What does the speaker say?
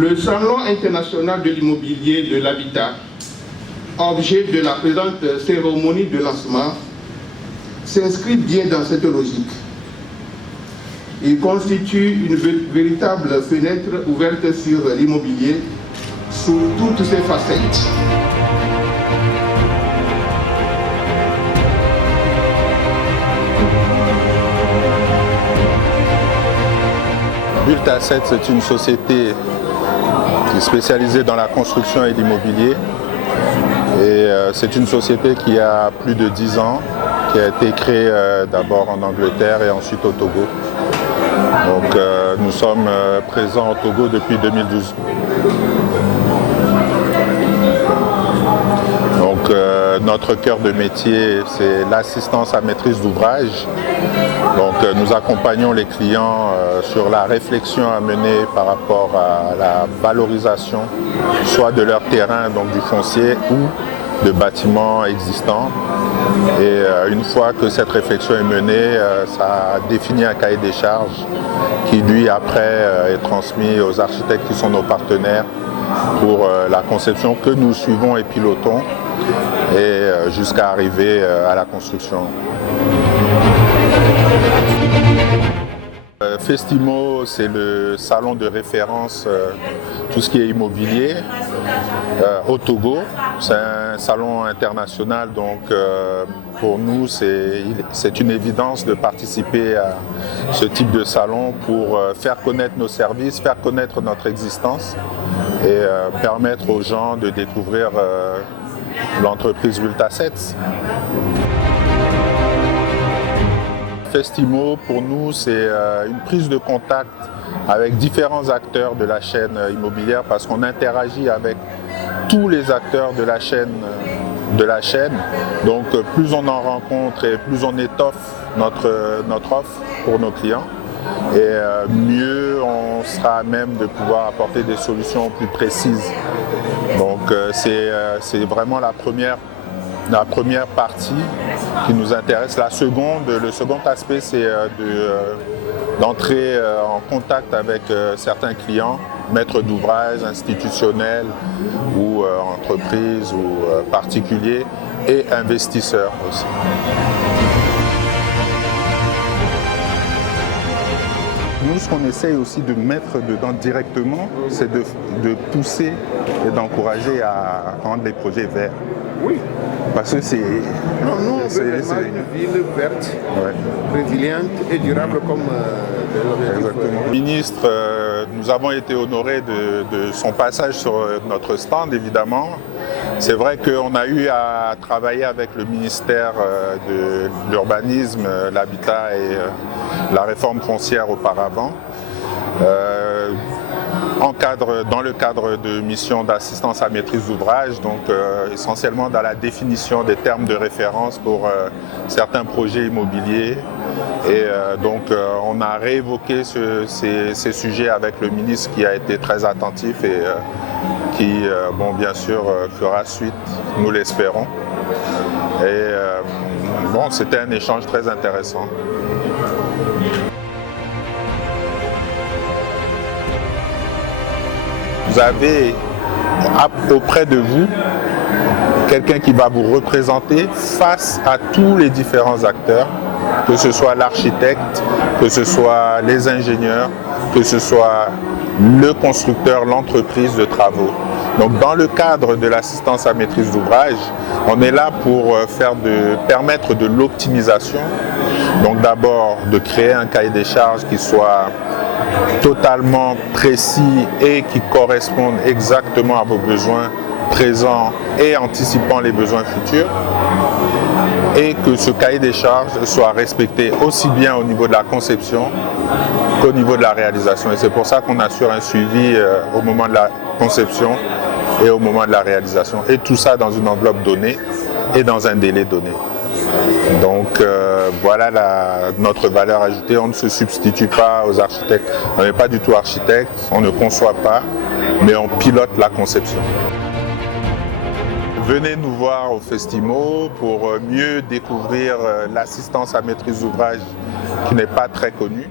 Le Salon international de l'immobilier de l'habitat, objet de la présente cérémonie de lancement, s'inscrit bien dans cette logique. Il constitue une véritable fenêtre ouverte sur l'immobilier sous toutes ses facettes. Bultasset, c'est une société qui est spécialisée dans la construction et l'immobilier. Et c'est une société qui a plus de 10 ans, qui a été créée d'abord en Angleterre et ensuite au Togo. Donc nous sommes présents au Togo depuis 2012. Donc notre cœur de métier, c'est l'assistance à maîtrise d'ouvrage. Donc nous accompagnons les clients sur la réflexion à mener par rapport à la valorisation, soit de leur terrain, donc du foncier, ou de bâtiments existants. Et une fois que cette réflexion est menée, ça définit un cahier des charges qui lui après est transmis aux architectes qui sont nos partenaires pour la conception que nous suivons et pilotons et jusqu'à arriver à la construction. Festimo, c'est le salon de référence, tout ce qui est immobilier au Togo. C'est un salon international, donc pour nous, c'est une évidence de participer à ce type de salon pour faire connaître nos services, faire connaître notre existence et permettre aux gens de découvrir l'entreprise Bultasset. Festimo, pour nous, c'est une prise de contact avec différents acteurs de la chaîne immobilière parce qu'on interagit avec tous les acteurs de la chaîne. Donc plus on en rencontre et plus on étoffe notre offre pour nos clients et mieux on sera à même de pouvoir apporter des solutions plus précises. Donc c'est vraiment la première partie qui nous intéresse. Le second aspect, c'est d'entrer en contact avec certains clients, maîtres d'ouvrage, institutionnels ou entreprises ou particuliers et investisseurs aussi. Nous, ce qu'on essaye aussi de mettre dedans directement, c'est de pousser et d'encourager à rendre les projets verts. Oui. Parce que c'est... Non, nous, on veut vraiment une ville verte, résiliente et durable comme Exactement. Ministre, nous avons été honorés de son passage sur notre stand, évidemment. C'est vrai qu'on a eu à travailler avec le ministère de l'Urbanisme, l'Habitat et la réforme foncière auparavant. Dans le cadre de missions d'assistance à maîtrise d'ouvrage, donc essentiellement dans la définition des termes de référence pour certains projets immobiliers. Et donc on a réévoqué ces sujets avec le ministre qui a été très attentif et qui, bien sûr, fera suite, nous l'espérons. Et c'était un échange très intéressant. Vous avez auprès de vous quelqu'un qui va vous représenter face à tous les différents acteurs, que ce soit l'architecte, que ce soit les ingénieurs, que ce soit le constructeur, l'entreprise de travaux. Donc dans le cadre de l'assistance à maîtrise d'ouvrage, on est là pour permettre de l'optimisation. Donc d'abord de créer un cahier des charges qui soit totalement précis et qui correspondent exactement à vos besoins présents et anticipant les besoins futurs, et que ce cahier des charges soit respecté aussi bien au niveau de la conception qu'au niveau de la réalisation. Et c'est pour ça qu'on assure un suivi au moment de la conception et au moment de la réalisation. Et tout ça dans une enveloppe donnée et dans un délai donné. Donc voilà notre valeur ajoutée. On ne se substitue pas aux architectes. On n'est pas du tout architecte, on ne conçoit pas, mais on pilote la conception. Venez nous voir au Festimo pour mieux découvrir l'assistance à maîtrise d'ouvrage qui n'est pas très connue.